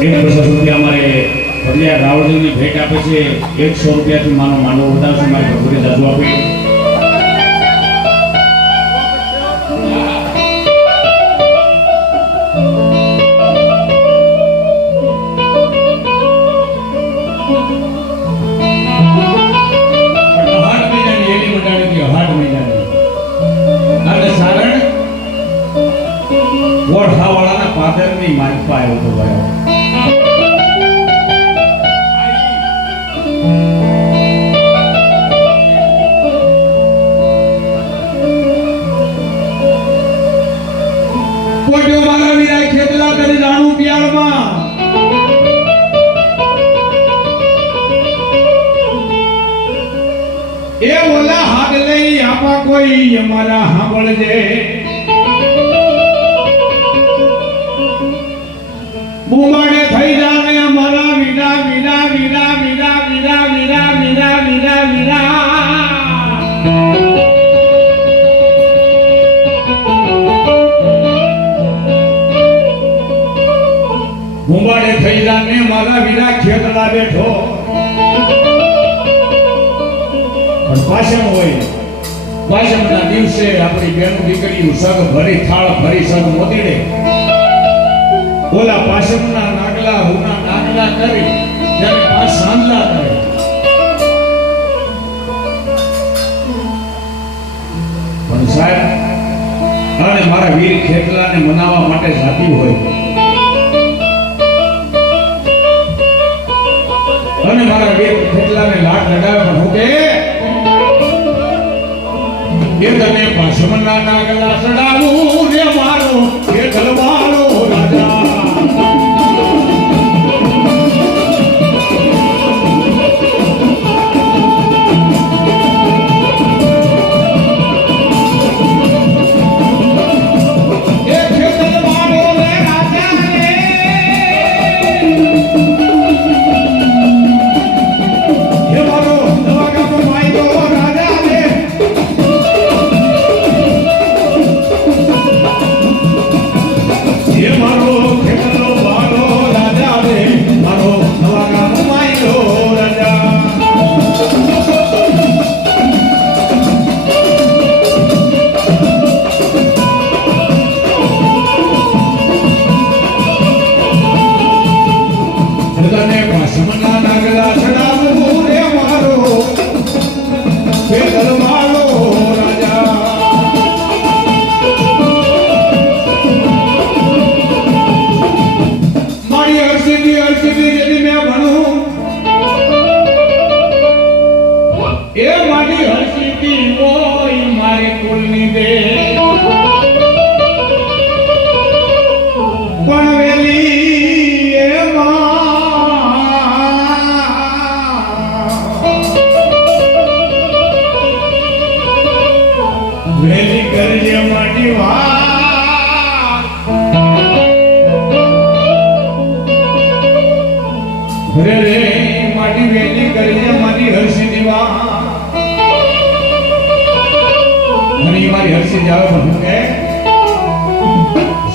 ₹150 અમારે ફરિયાદ રાવળદેવની ભેટ આપે છે. ₹100 માનો માંડવો વધારશે મારી ભગવતી જાદુ આપી. ઓઢાવાળાના પાદરની માલપા આવ્યો તો ભાઈ. પોટ્યો મારા વીરા ખેતલા કરી રાણું પિયાળમાં એ ઓલા હાડ લઈ આપા કોઈ અમારા સાંભળજે. બુમાડે થઈ જાને અમારા વીરા વીરા વીરા વીરા વીરા વીરા વીરા વીરા વીરા. બુમાડે થઈ જાને મારા વીરા ખેતલા બેઠો. પણ પાછળ હોય પાછળના દિવસે આપણી બેનું દીકરીયું સગ ભરી થાળ ભરી સગ મોતીડે ઓલા પાછળના નાગલા હુના નાગલા કરી ત્યારે આ સાંદલા કરે. પણ સાહેબ અને મારા વીર ખેતલાને મનાવવા માટે જાતી હોય અને મારા વીર ખેતલાને લાટ લગાવે પણ હું કે એ તને પાછળના નાગલા ચડાવું રે મારો ખેતલવાળો રાજા.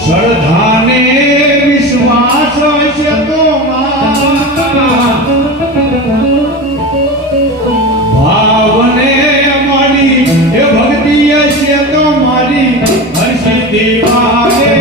શ્રદ્ધાને વિશ્વાસ છે તો ભાવને મારી એ ભક્તિ છે તો મારી હર્ષ દેવાને.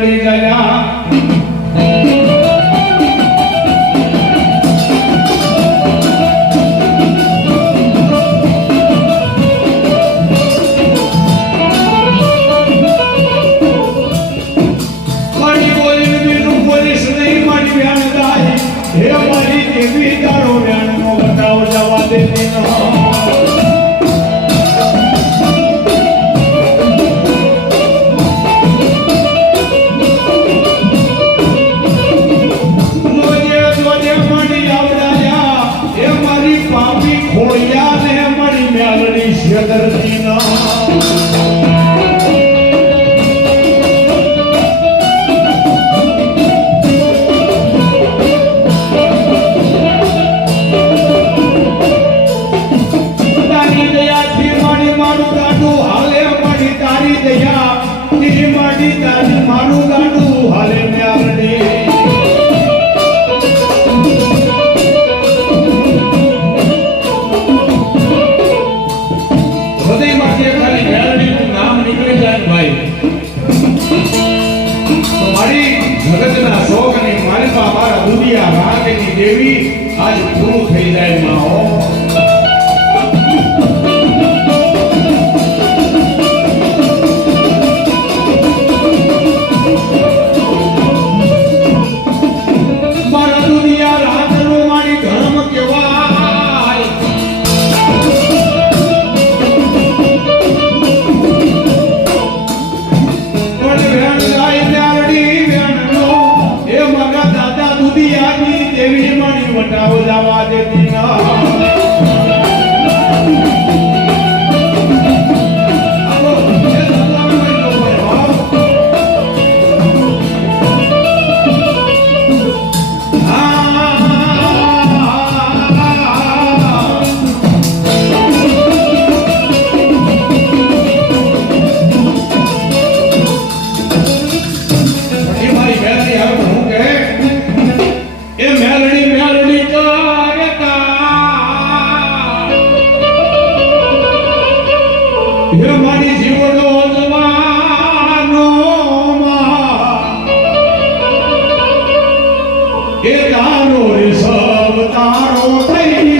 મેલડી ગયા હે મારી દેવી તારો વ્યાણનો બતાવ જવા દેતી ન જોજે મારી આવડાયા હે મારી પાપી ખોળિયા ને મારી મેલડી શેદરતી ન મારું ગાડું હાલે મેલડી હૃદયમાંથી ખાલી મેલડીનું નામ નીકળી જાય ભાઈ તો મારી જગતના શોક અને મારી પા મારા દુનિયા રાગની દેવી આજ પૂરું થઈ જાય માં હો દેવી મણી વટાવ જવા દેતી ના હે મારી જીવનો જવાનો એ તારો રે સબ તારો થઈને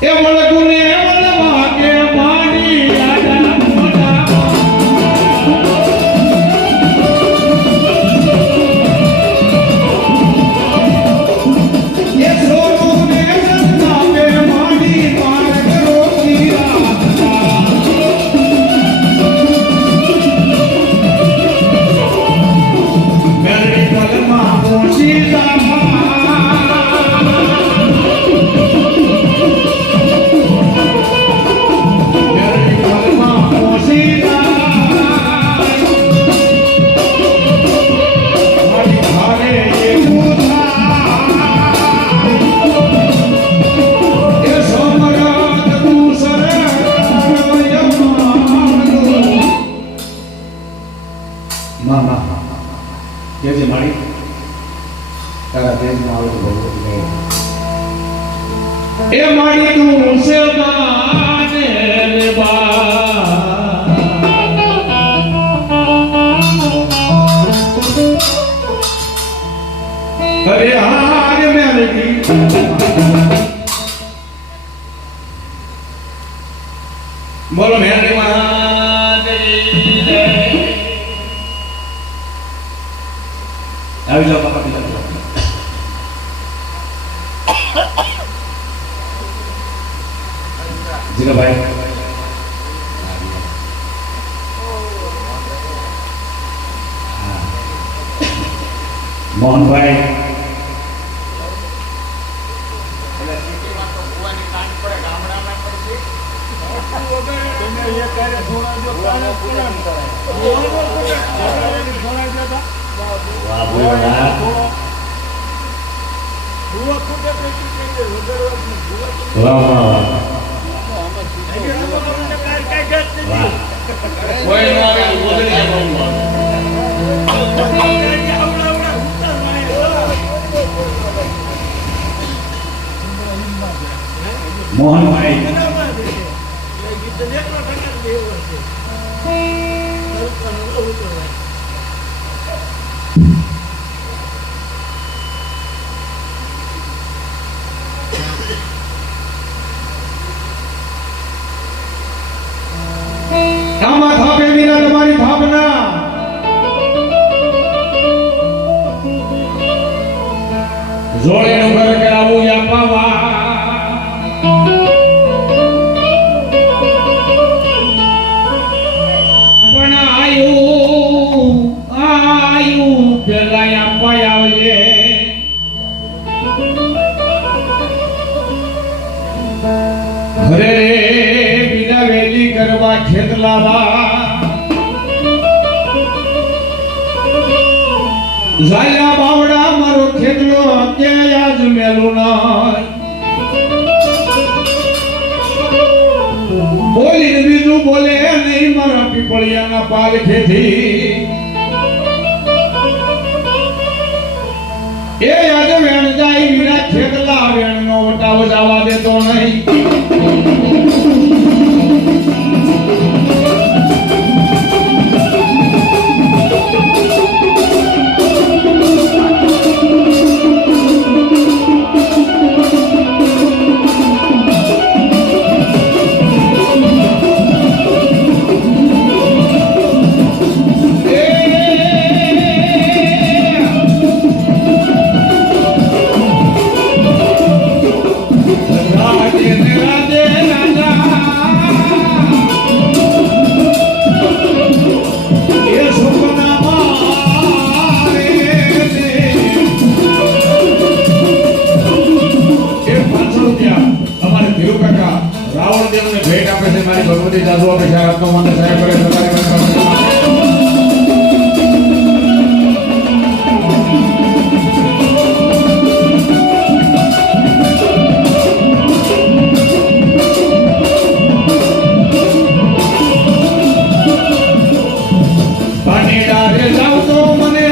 એ વળગુને વળવા કે માડી આડા મોઢા એ સોરુને સંતા કે માડી માર્ગ રોકી રાખતા મેલડી પલમાં પહોંચી જા એ મારી તું છે માને રે બા અરે હાર મેલડી બોલો મેલડી મહાદેવી જય આવી જાઓ બાપા પિતા જીગાભાઈ મોહનભાઈ મોહનભાઈ આમાં થાપે મીરા તમારી થાપના જોડેનું ઘર કરાવું યા પાવા પણ આયુ પેલા આપવા આવજે ઘરે બીના વેલી કરવા ખેત લાવા ઝાયા બાવડા મારો ખેતલો અત્યારે આજ મેલું નાય બોલીને બીજું બોલે નહીં મારા પીપળિયાના પાલ ખેતી એ યાદ વેણ જાય વીરા ખેતલા વેણ નો વટાવ જવા દેતો નહીં ભેટ આપે છે મારી ભગવતી દાદુ આપે છે આપનો મને સહાય કરે સરકારી પાણી ડારે જાવ તો મને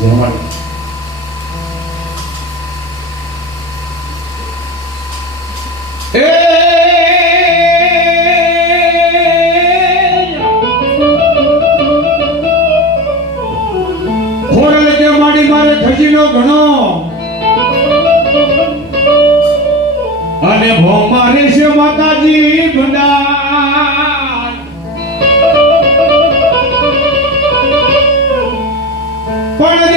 જમણ એ ખોરલ કે માડી મારે ખજીનો ઘણો અને ભો મારે છે માતાજી ભંડાર પણ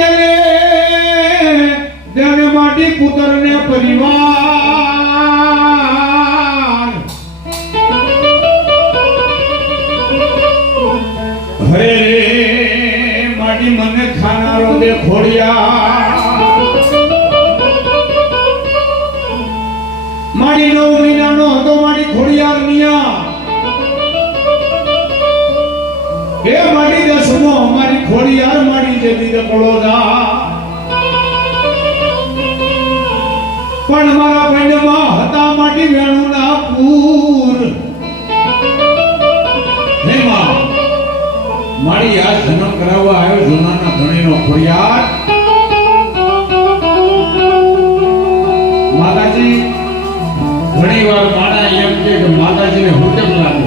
દેને માટી પુત્ર ને પરિવાર હરે માટી મને ખાનારો દે ખોડિયા મારી 9 મહિનાનો હતો મારી ખોડિયાર મિયા એ મારી દસમો અમારી ખોડિયાર મારી જેથી દકળોદા પણ મારા પંડમાં હતા માટી વેણુના પૂર હે માં મારી આ જન્મ કરાવવા આવ્યો જૂનાના ધણીનો ખોડિયાર માતાજી ઘણી વાર માણા એમ કે માતાજીને હું કેમ લાગે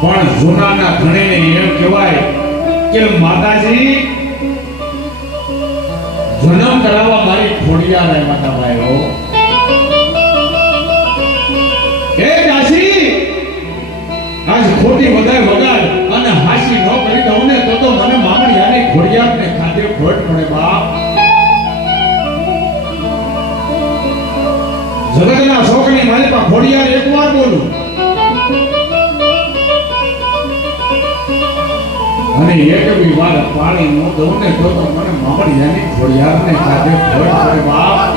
પણ જૂનાના ધણીને એમ કહેવાય કે માતાજી જન્મ કરાવવા મારી ખોડિયાર હે માતા ભાઈઓ એ દાસી આજ ખોટી વગાડ વગાડ અને હાસી ન કરી દઉં ને તો મને મામણી આની ખોડિયારને ખાતે ખોટ પડે બાપ જગતના શોકની મારી પાસે ખોડિયાર એકવાર બોલું અને એક બી વાર પાણી નો દઉં ને તો મને મામણી આની ખોડિયારને ખાતે ખોટ પડે બાપ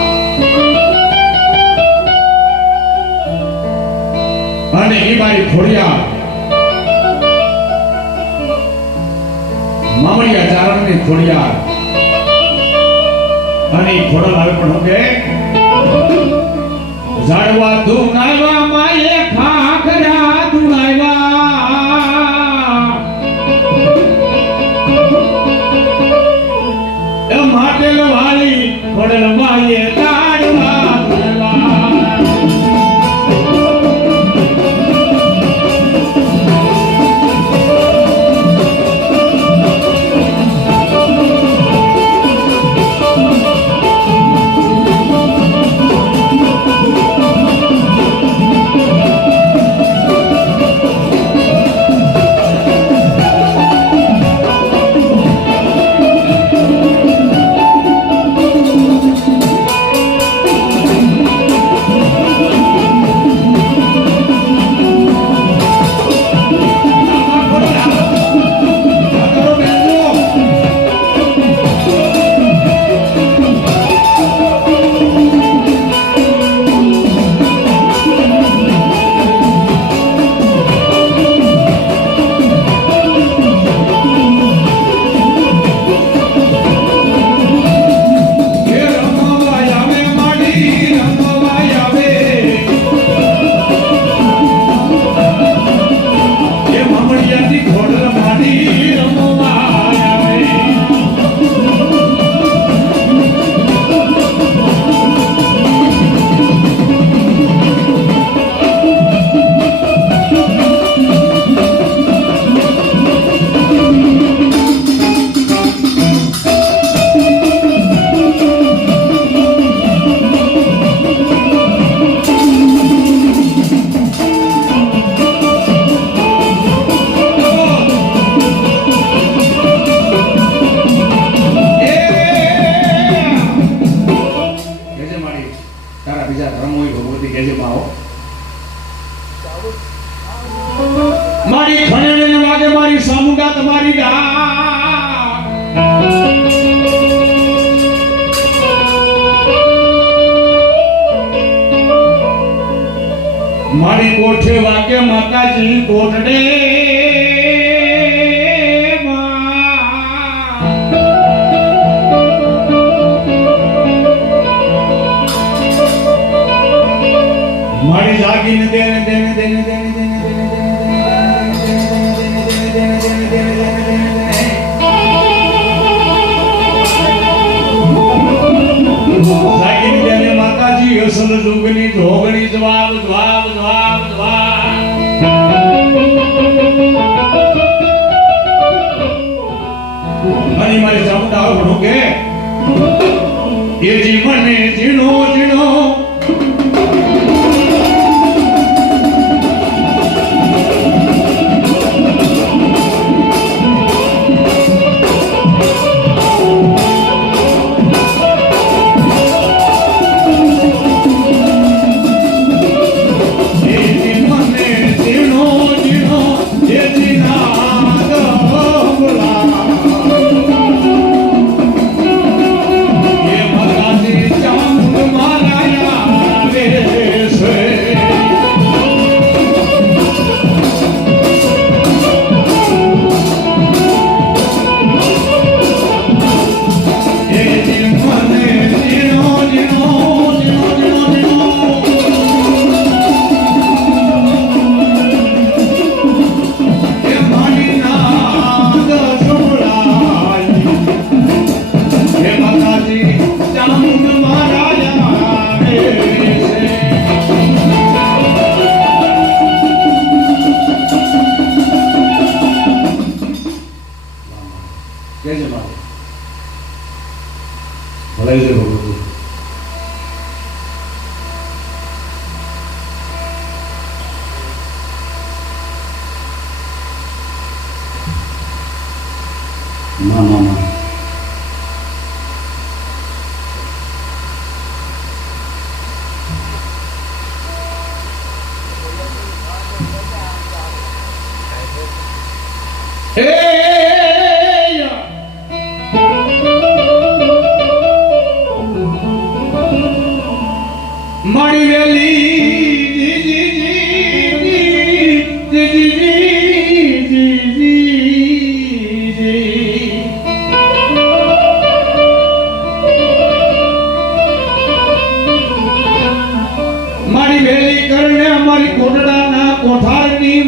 અને એ મારી ખોડિયાર મામણીયા ચારણની ખોડિયાર અને ખોડલ આવે પણ હું કે ઝાડવા ધુનાવા માયે ખાખરા ધુનાવા એ માટેલ વાળી ખોડલ માયે ઝાડવા ધુનાવા મારી ખણેને વાગે મારી સામુંડા તમારી ડાક મારી કોઠે વાગે માતાજી કોટડે મારી જાગીને દેને દેને દેને દેને અસલ જુગની જોગણી જવાબ જવાબ જવાબ જવાબ મારી મારી ચામુંડા આવડો કે એ જી મને જીણો જીણો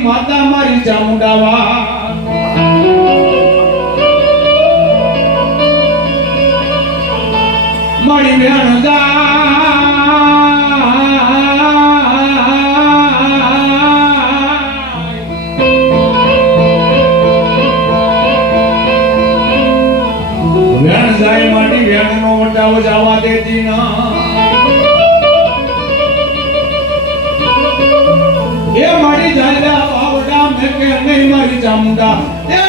માતા મારી ચામુંડાવા મારી બેન જાય મારી બેન નો વટાવો જવા દેતી ના એ મારી જાયલા બાવડા મે કે નહીં મારી ચામુંડા એ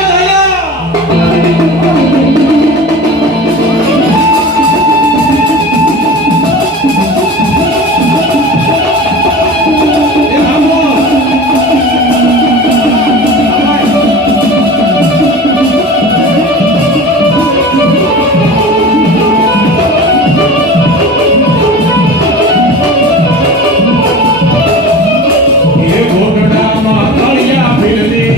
કાળિયા ભીલની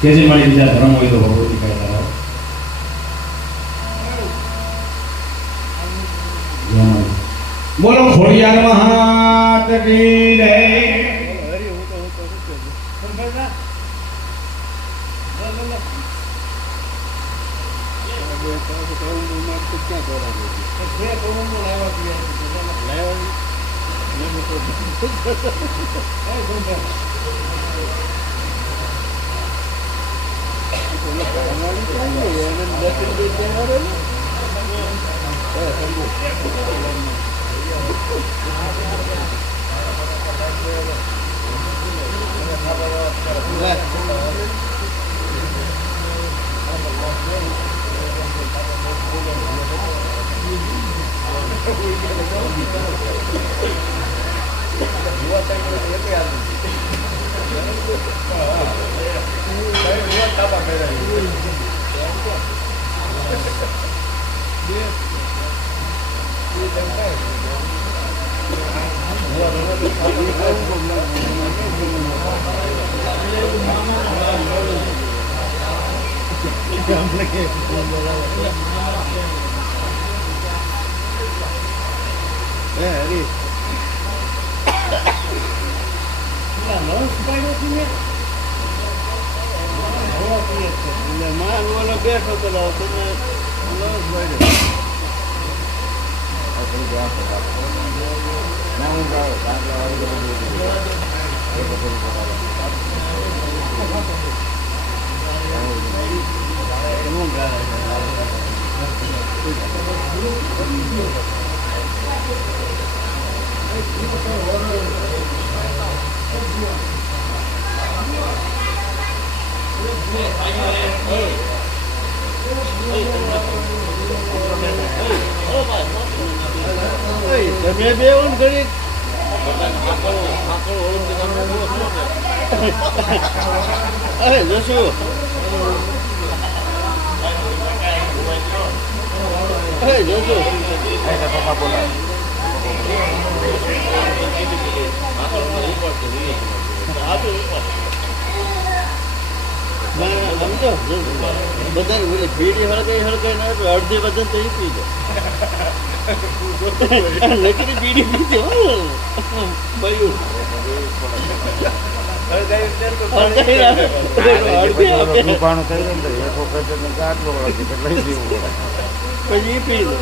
કેજે મારી બીજા ધર્મ હોય તો ભગવતી કાયદા બોલો ખોડિયાર મહાત કી જય. બેઠો પેલો તમે તમે બે ઘડી જશું બધા બીડી હળગાઈ ના અડધી બધા તો પી જાય નકરી બીડી પીજો પછી પી લો.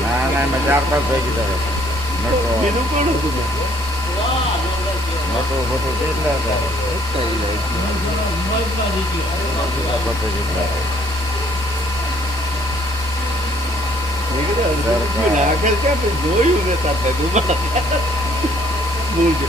ના મેં 4 તાસ થઈ ગઈ તારે બીજું કોણ હતું મોટો મોટો કેટલા હતા આગળ ક્યાં જોયું ને તારે બોલજો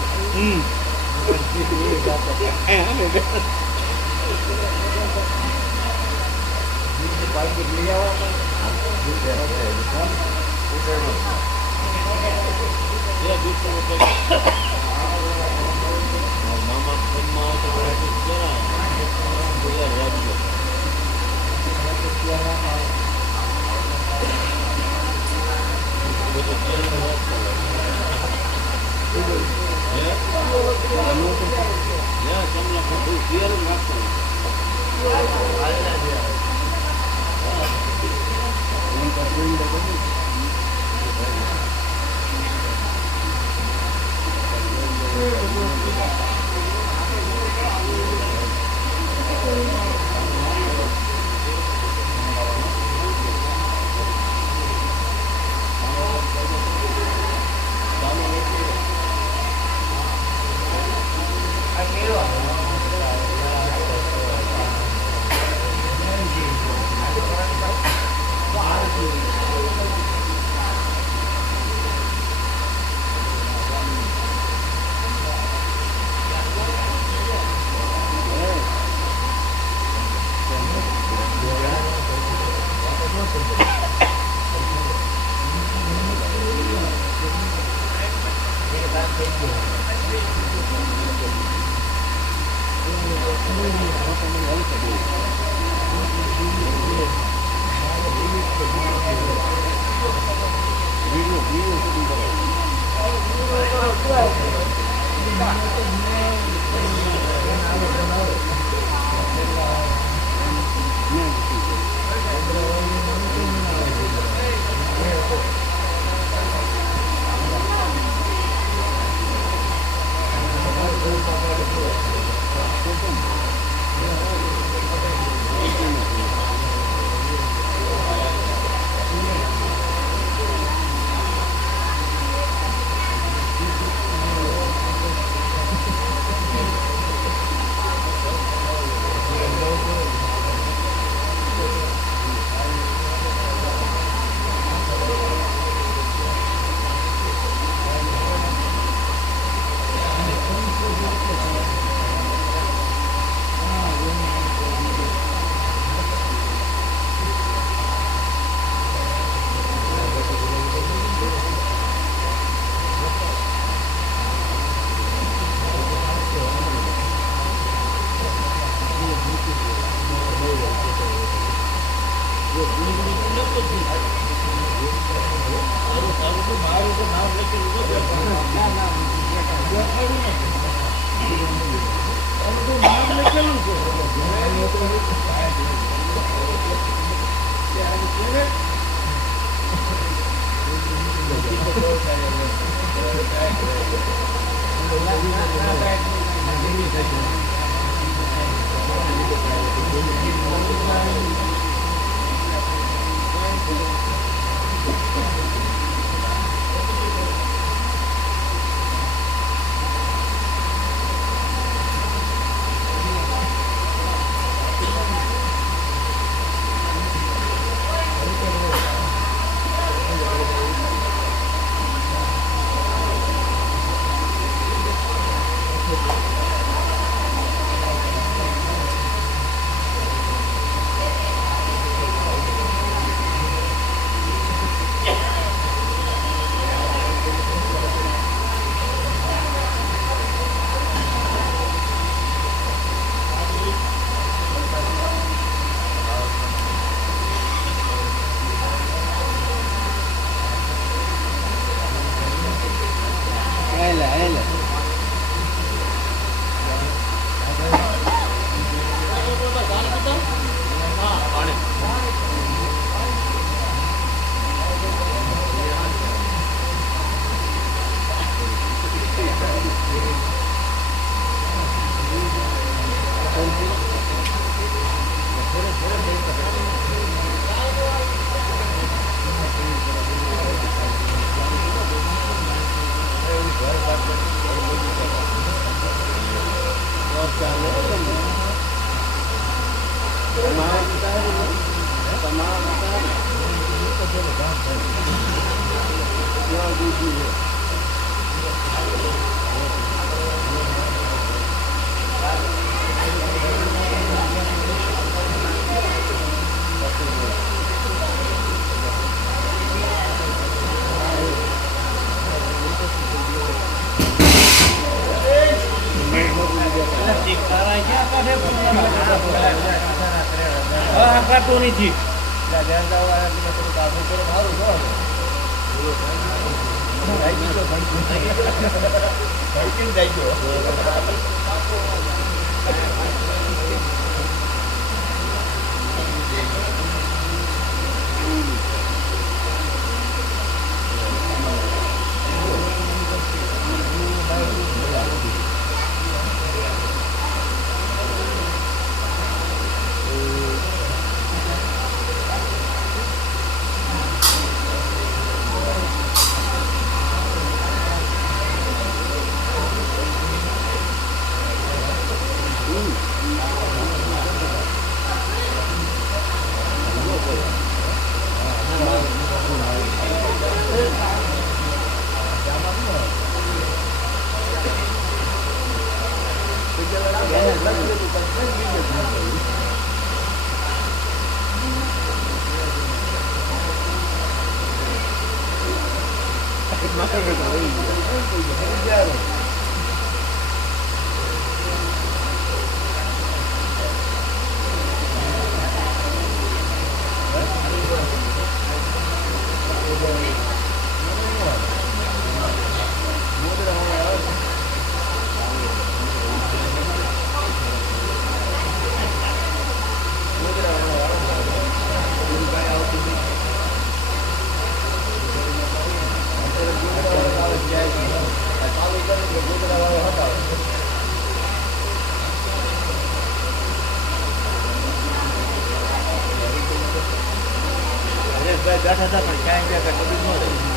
બેઠા હતા પણ ક્યાંય ગયા કઈ ખબર ન રહી.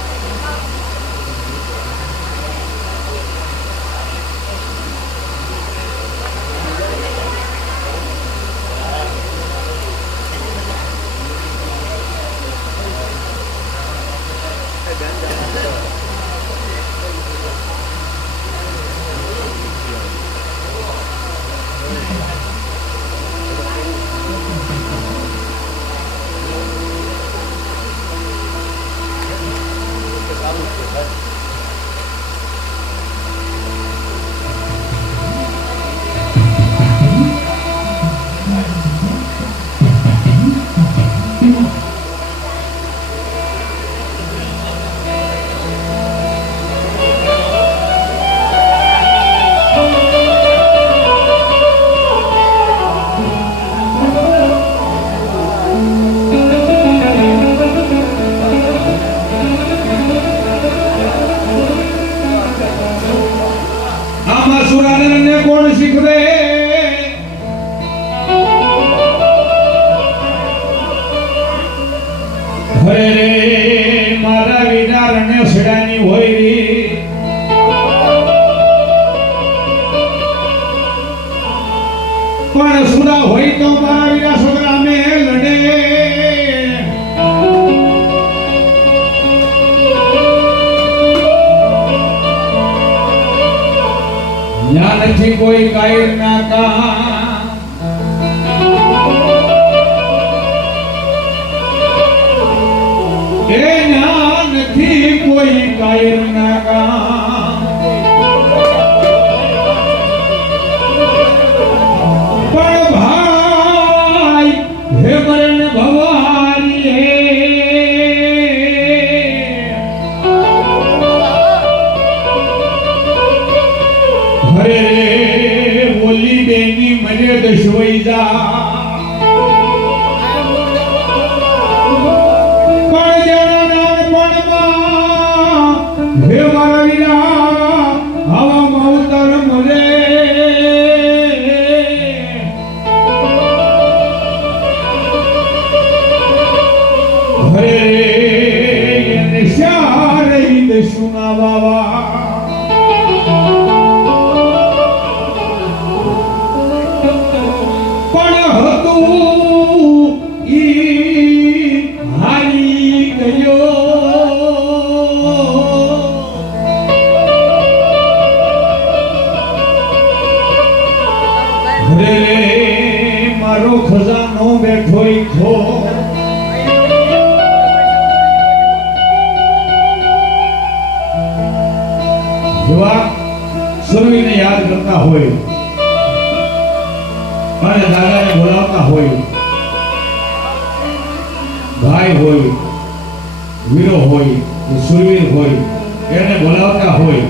હરે રે મારા વિના રણે છેડાની હોય રે પણ સુરા હોય તો મારા વિના છોકરા મે લડે ન્યા નથી કોઈ કાયર ના કામ એ ન્યા નથી કોઈ કાયર ના કામ પણ ભાઈ હે મરણ ભવાની હે હરે રે બોલી બેની મને દશોઈ જા પણ જણા નાનપણમાં હે મારા વિના આવા માવતર મરે હરે રે એને શારે દશુના બાવા પણ હતું ઈ હારી ગયો હરે મારો ખજાનો બેઠોય ખો જેવા સુરવીને યાદ કરતા હોય અને દાદાને બોલાવતા હોય ભાઈ હોય વીરો હોય સુરવીર હોય એને બોલાવતા હોય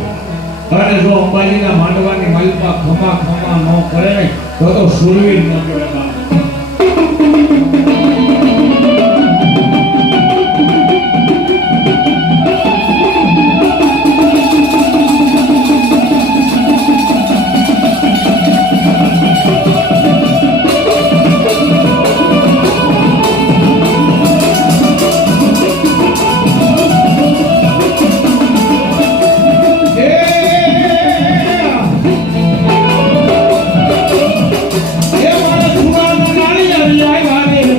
અને જો અંબાજીના માંડવાની માલિકા ખમા ખમા ન કરે તો સુરવીર ન કહેવાય એ મારા સુવાના નાળી આવી આવ્યા રે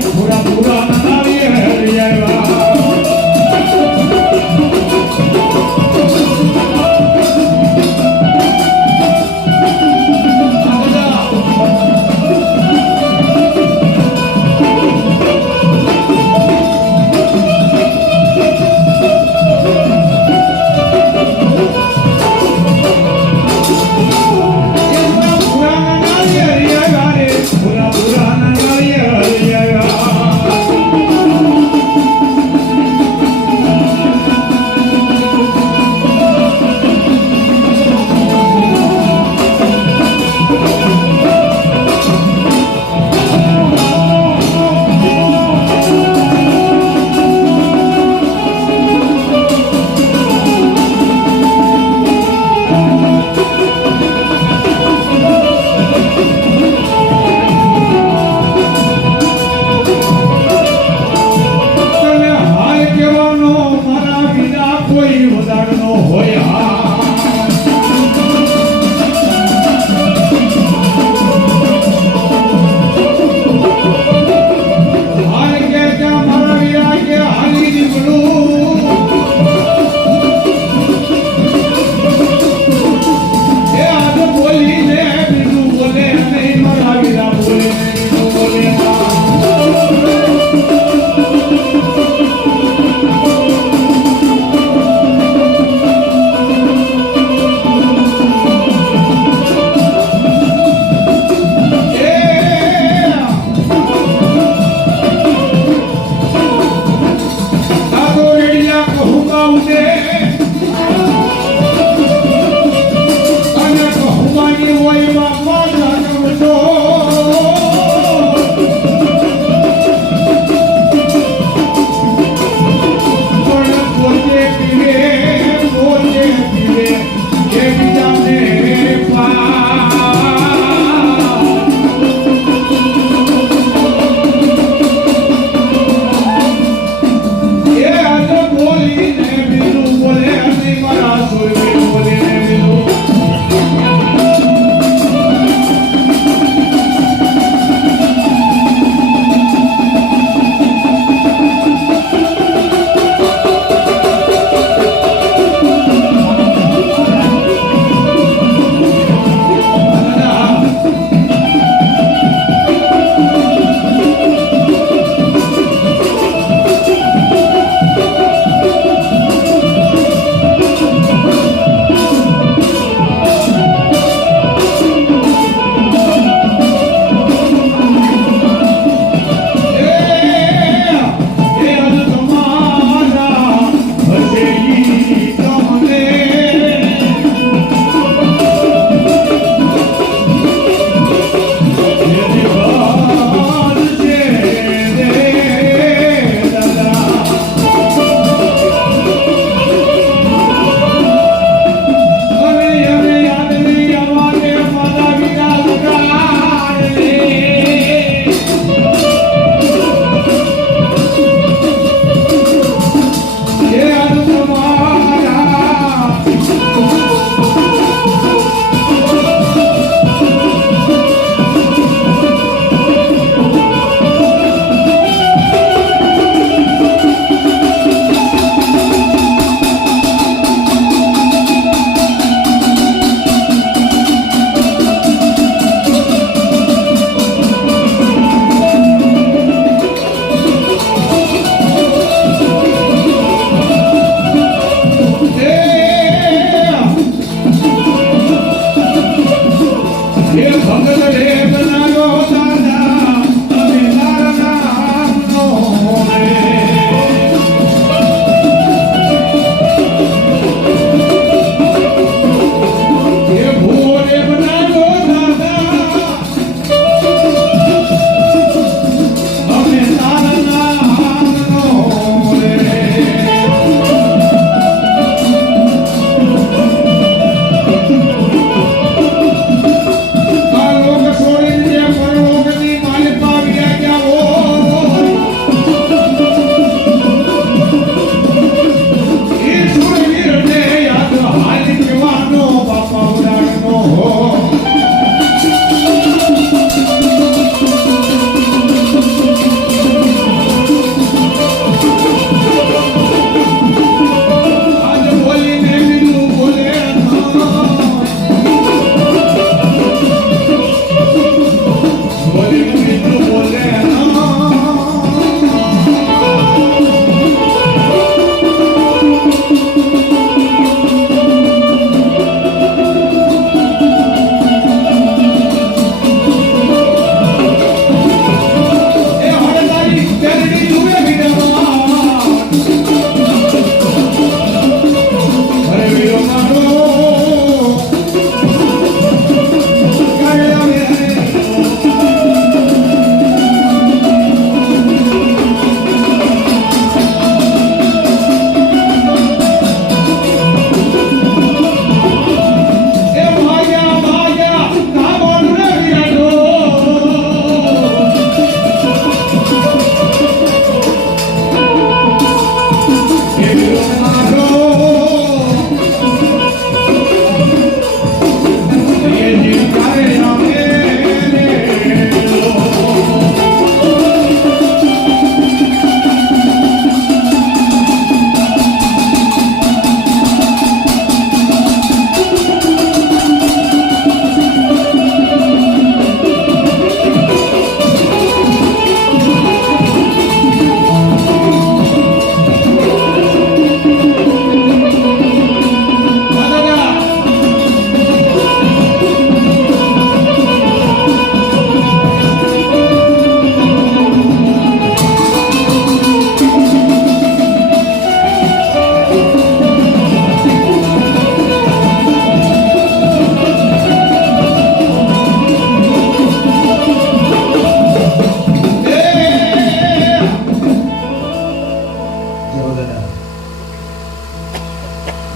ચલો દાદા.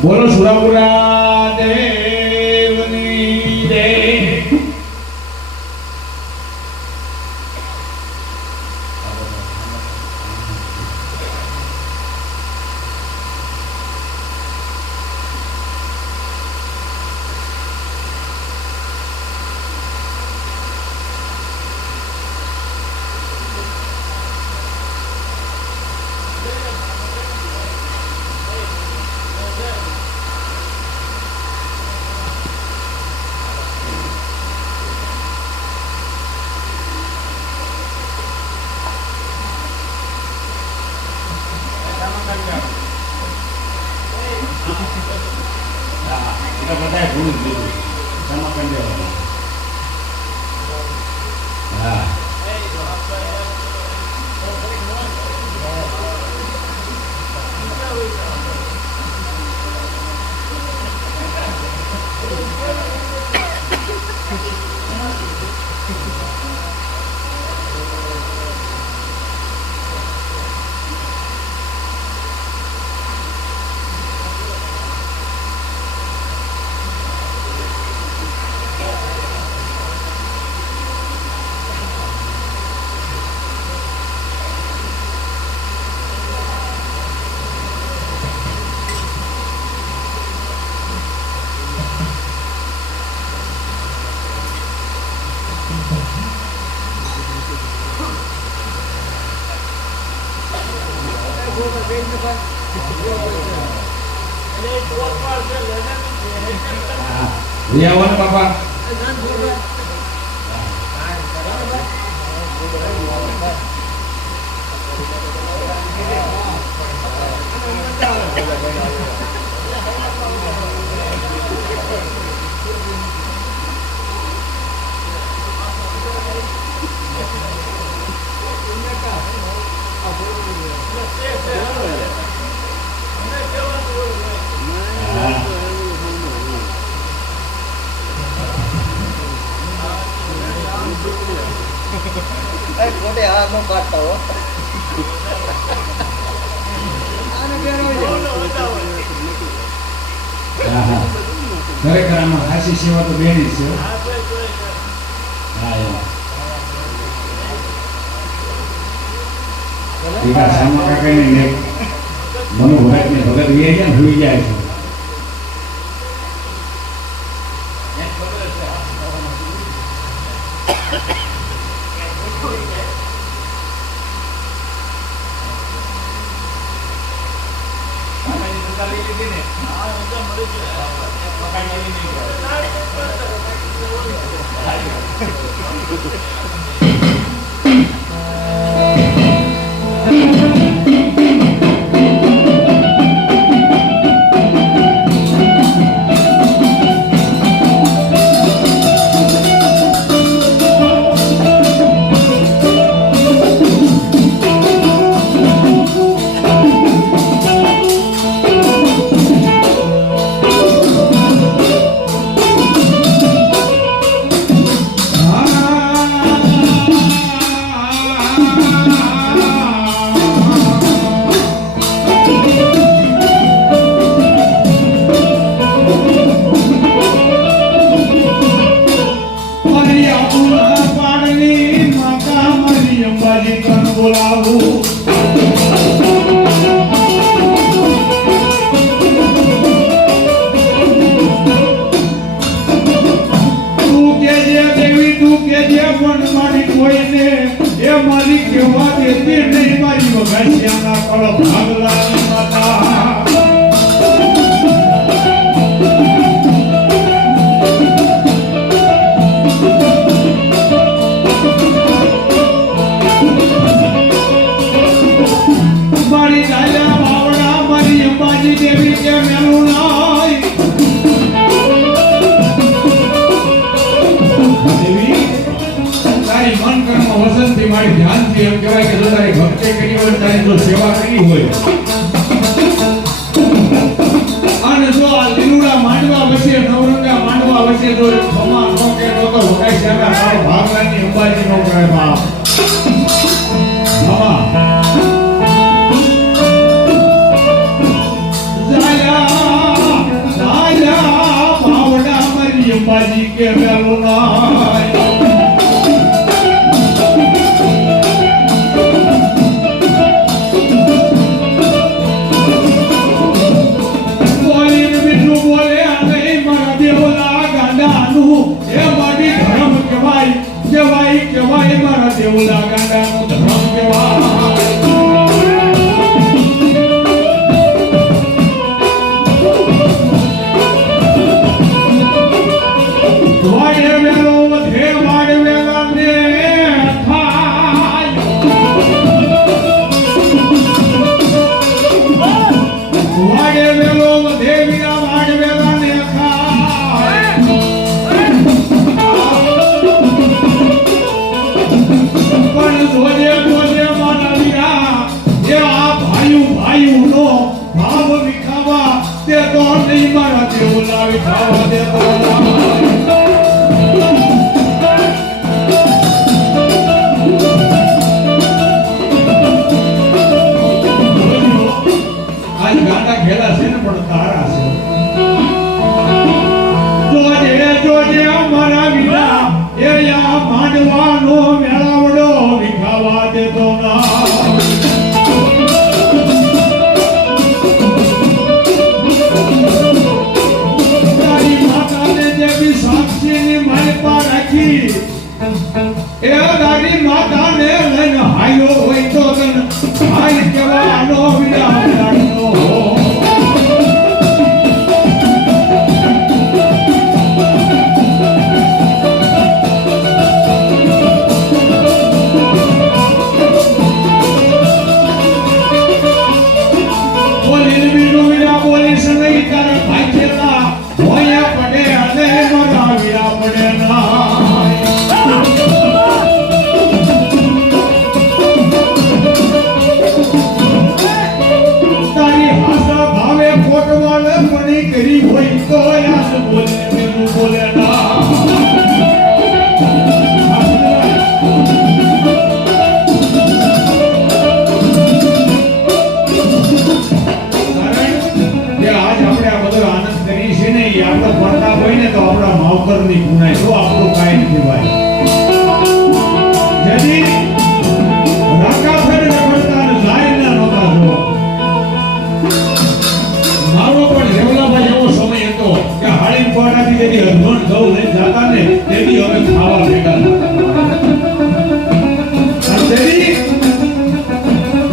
બોલો સુરાપુરા દેવની જય. હા, એટલે બધાએ ભૂલ જ લીધું. ક્ષમા કરી દેવાનું. હા. રિયાવન બાપા ખોટે આ ન કાઢતા હો. હા હા ખરેખર આમાં હાસી સેવા તો બેની જ છે હો. હા, એવા. એકા સામા કાકાની ને મનુ ભગતની ભગત વી ગયા ને હુઈ જાય છે. મારી ધ્યાનથી એમ કહેવાય કે જો તારી ભક્તિ કરી હોય તારી જો સેવા કરી હોય અને જો આ લીલુડા માંડવા વચ્ચે નવરંગા માંડવા વચ્ચે જો ખમા નો કે તો વગાઈ શ્યામા તારો ભાગવાની અંબાજી નો કરે બાપ બાબા દેવલા ગાંડાનું ધર્મ કેવા વાડે વેલો વધે વાડે વેલા ને થાય વાડે વેલો વધે વિના વાડે વેલા ને ખાય પણ જોજે જોજે મારા વીરા એ આ ભાઈયું નો ભાવ વિખાવા તે તો નહીં મારા દેવલા વિખાવા દે તો આજ ગાડા ખેલા છે ને પણ તારા છે જોજે અમારા વીરા એ આ માંડવાનો મેળાવડો વિખાવા દેતો ના તારી માતાને દેવી સાક્ષીની માલપા રાખી એ તારી માતાને લઈને હાયો હોય તો તન હાય કેવાનો વીરા લાડનો કરી હોય તો યાદ બોલે મેનું બોલે ના આજ આપણે આ બધો આનંદ કરી છે ને એ આપણો પડતા હોય ને તો આપણા માવતર ની ગુનાય તો આપણું કાંઈ નથી ભાઈ જદી રાકા ફેર રખડતા ને લાઈ ના નહોતા જો મારો પણ રેવલાભાઈ એવો સમય હતો કે હાળી કોડાથી જેથી હરમણ ઘઉં લઈને જતા ને તેથી અમે ખાવા ભેગા થતા તેથી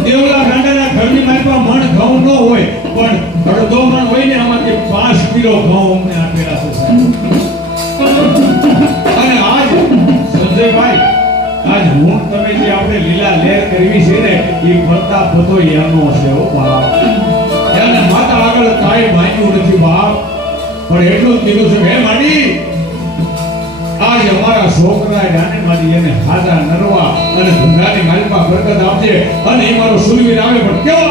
દેવલા ગાંડાના ઘરની માલપા મણ ઘઉં ન હોય પણ અડધો મણ હોય ને આમાંથી 5 કિલો ઘઉં અમને આપેલા છે અને આજ સંજયભાઈ આજ હું તમે જે આપણે લીલા લહેર કરવી છે ને એ પડતા પતો એનો છે ઓ બાપ એને માતા આગળ કાંઈ માંગ્યું નથી બાપ પણ એટલું જ કીધું છે હે માડી આજ અમારા છોકરા ગાને માડી એને હાજા નરવા અને ધંધાની માલપા બરકત આપજે અને એ મારો સુરવીર આવે પણ કેવો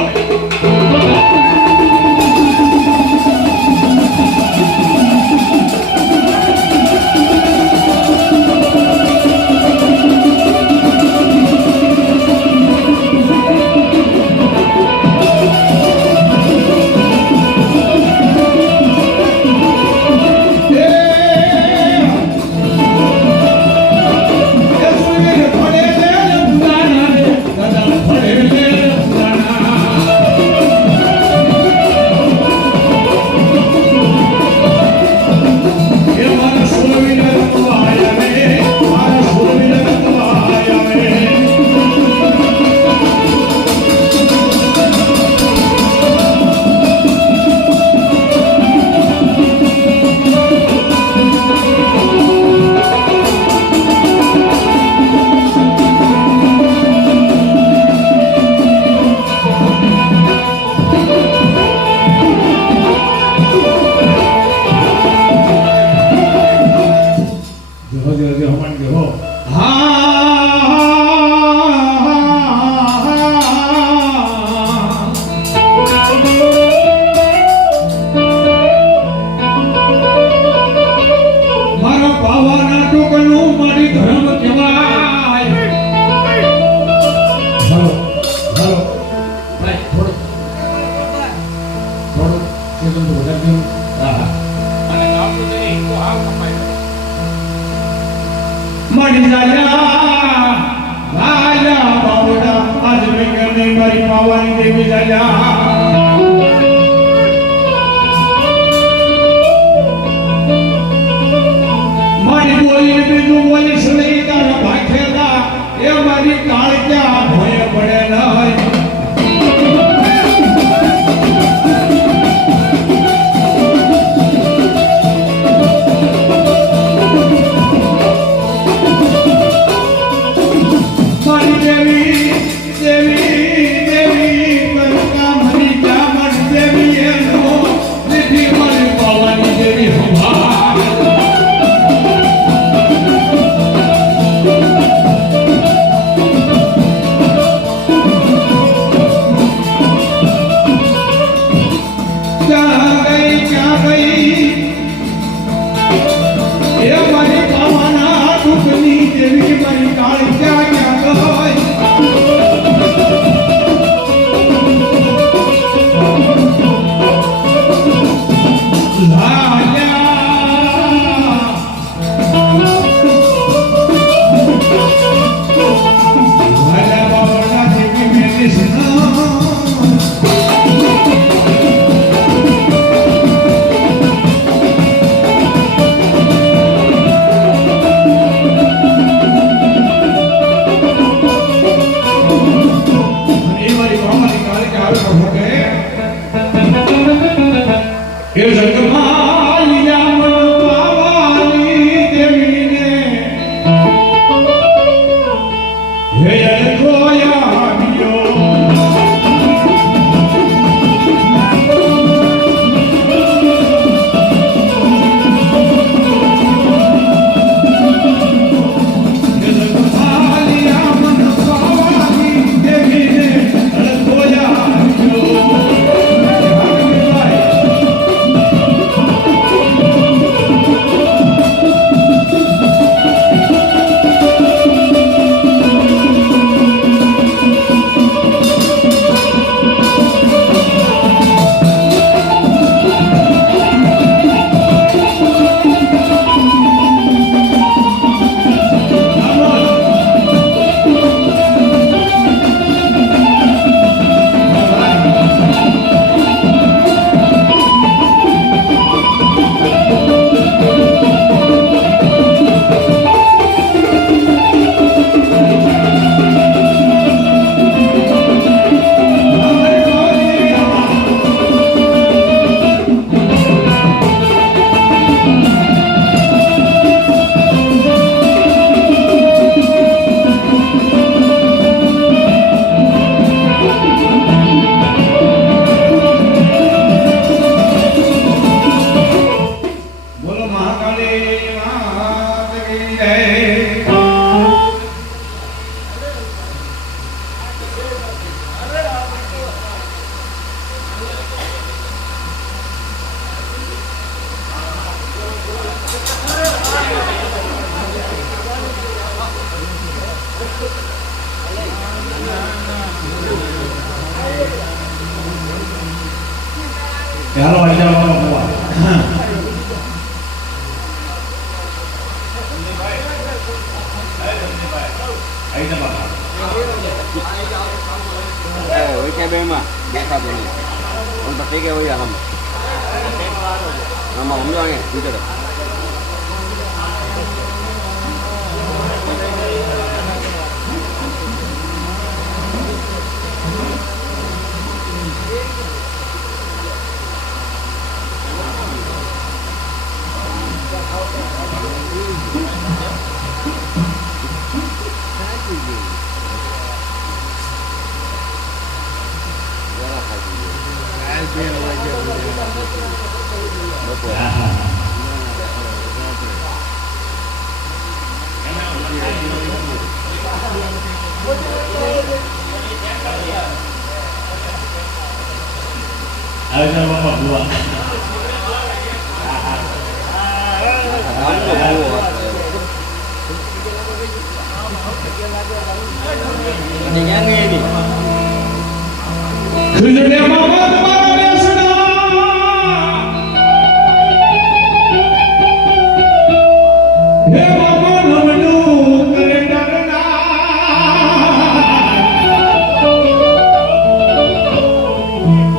મળી જાયા રાજા બાબુડા આજ મેં ગમે મારી પાવાની દેવી જાયા મારી બોલી બીજું બોલી સળી તારા ભાખેલા એ મારી કે હાલો આવી જાઓ બાબા બુઆ. આવી જાઓ બાબા. હોય કે બેમાં દેખાતો નહીં ઓન તો ઠીક હોય હમ આમાં સમજો ને બીજો આવી જાઓ બાબા બુઆ. ખુલ્લે મામા તમારા બેસના હે મામા નમનું કરે ડરના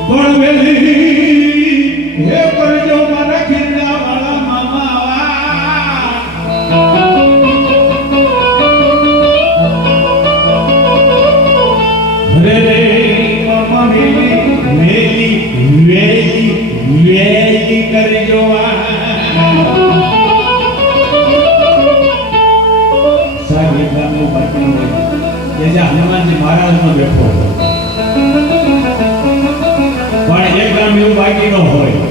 પણ વેલી હે કરજો મારા ખીરડા વાળા મામા રે રે મામા મેલી વેલી કરજો સાહેબ એક ગામનું બાકી હોય કે જ્યાં હનુમાનજી મહારાજનો બેઠો હોય પણ એક ગામ એવું બાકી ન હોય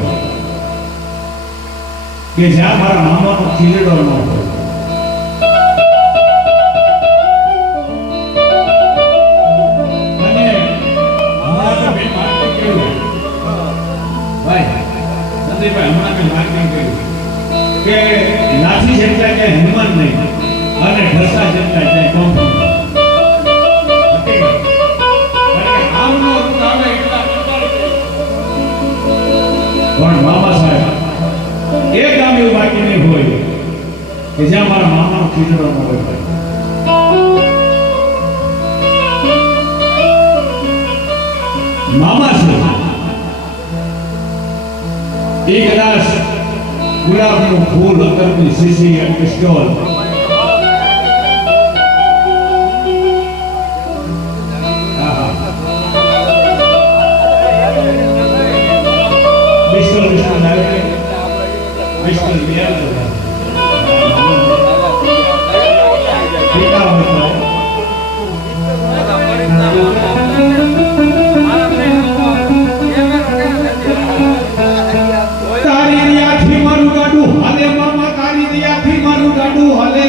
કે જ્યાં મારા મામાનો ખીલડો ન હોય. અને હમણાં મેં માર્કેટ કર્યું ભાઈ સંદીપભાઈ હમણાં મેં માર્કેટ કર્યું કે લાઠી જેટલા ક્યાંય હનુમાન નહીં અને ઢસા જેટલા ક્યાંય કંપની. પણ મામા સાહેબ એક ગામ એવું બાકી નહીં હોય કે જ્યાં મારા મામાનો ખીચડો ન હોય. મામા છે એ કદાચ ગુલાબનું ફૂલ અંદરની શીશી અને પિસ્તોલ તારી દિયાથી મારું ગાડું હાલે મામા તારી દિયાથી મારું ગાડું હાલે.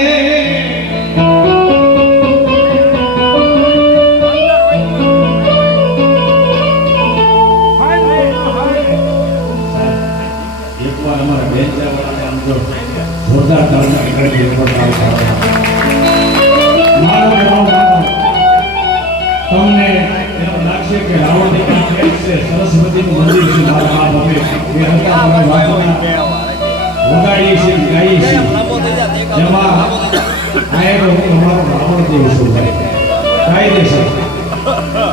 એકવાર અમારા બેન જવાના આમ જો જોરદાર તાળીઓ નીકળી એકવાર મારો તમને એવું લાગશે કે રાવણની કામ છે સરસ્વતીનું મંદિર છે મારા આ ભવે એ હતા મારા વાતોના વગાડીએ છીએ ગાઈએ છીએ જેમાં આયેલો હું તમારો રાવણ દેવ છું ભાઈ કાયદેસર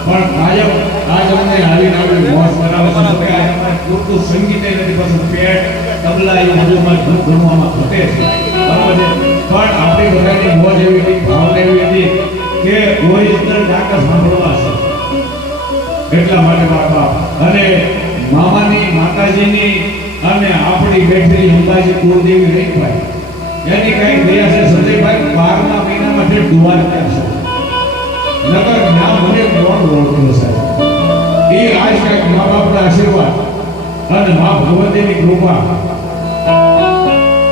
પણ કાયમ આજ અમને આવી મોજ કરાવે છે કે અમારે પૂરતું સંગીત નથી પાછું પેટ તબલા એ બધુંમાં ઘણવામાં ઘટે છે બરાબર છે પણ આપણી બધાની મોજ એવી કંઈક ભાવના એવી હતી કે ઓરિજિનલ ડાકા સાંભળવા છે એટલા માટે મારા બાપ અને મામાની માતાજીની અને આપણી બેઠેલી અંબાજી કુળદેવી રહી ભાઈ એની કઈ દયા છે સંજયભાઈ 12મા મહિનામાં જે દુવાર ત્યાં છે નગર ના મને કોણ ઓળખ્યો સાહેબ એ આજ કઈક મા બાપના આશીર્વાદ અને મા ભગવતીની કૃપા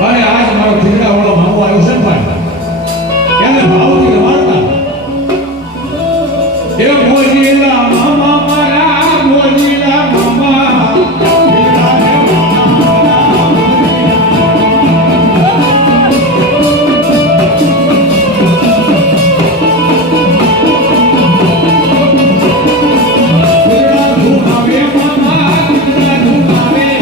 અને આજ મારો ખીજડા વાળો મામો આવ્યો છે ભાઈ એને ભાવથી રમાડતા એ મોજીલા મામા મારા મોજીલા મામા ધૂમાવે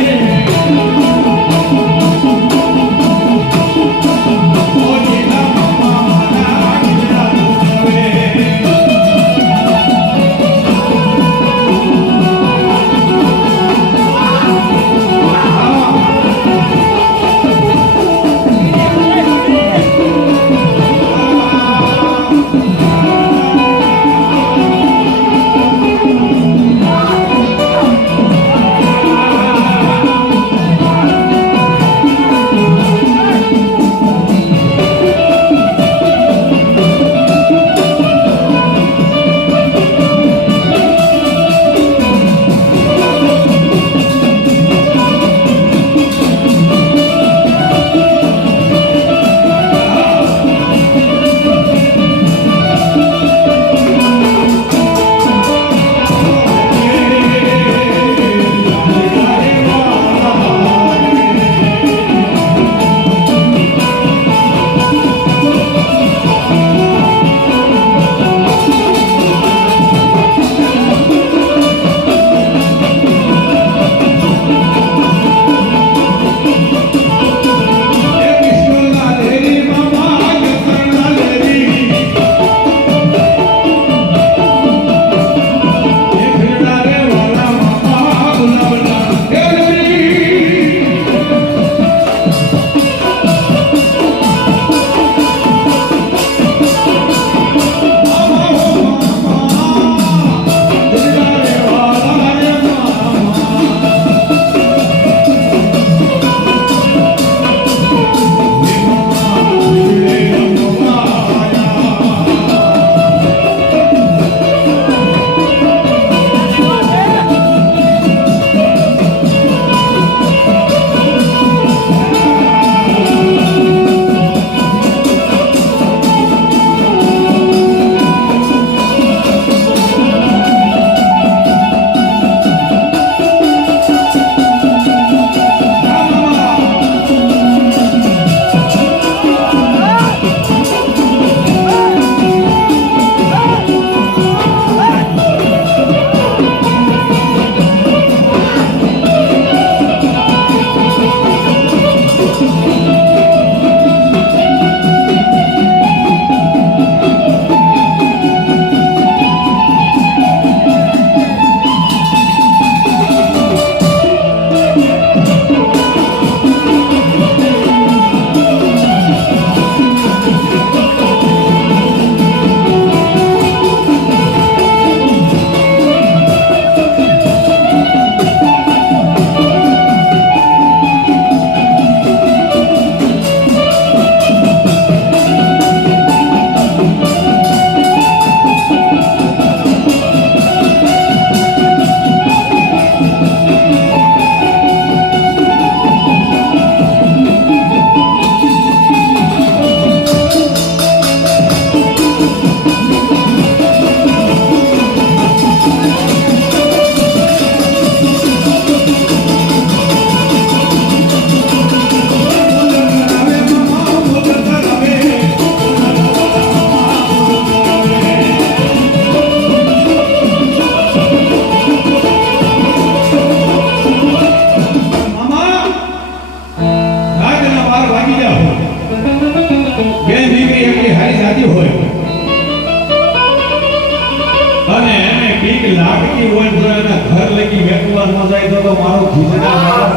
જાય તો મારો ખીચડા મારો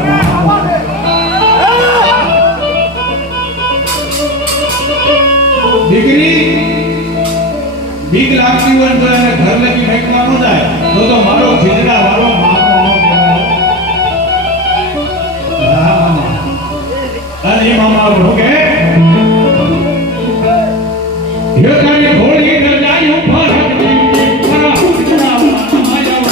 દીકરી બીક લાગતી હોય તો એને ઘર લગી ફેંકવા ન જાય તો મારો ખીચડા વાળો અને મામા ભોગે યકાની હોળી ન જાય ઉપર મારા ખીચડા માયા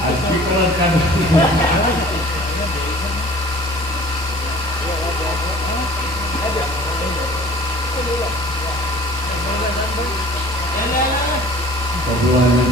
આ સ્પીકર જ કાઢો. ભગવાનને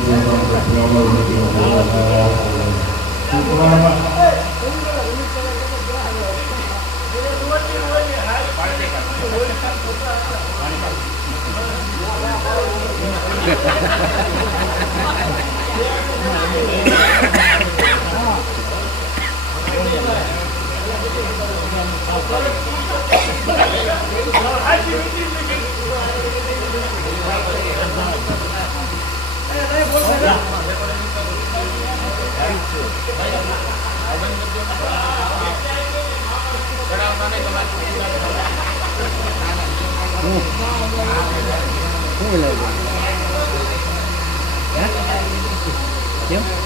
કેમ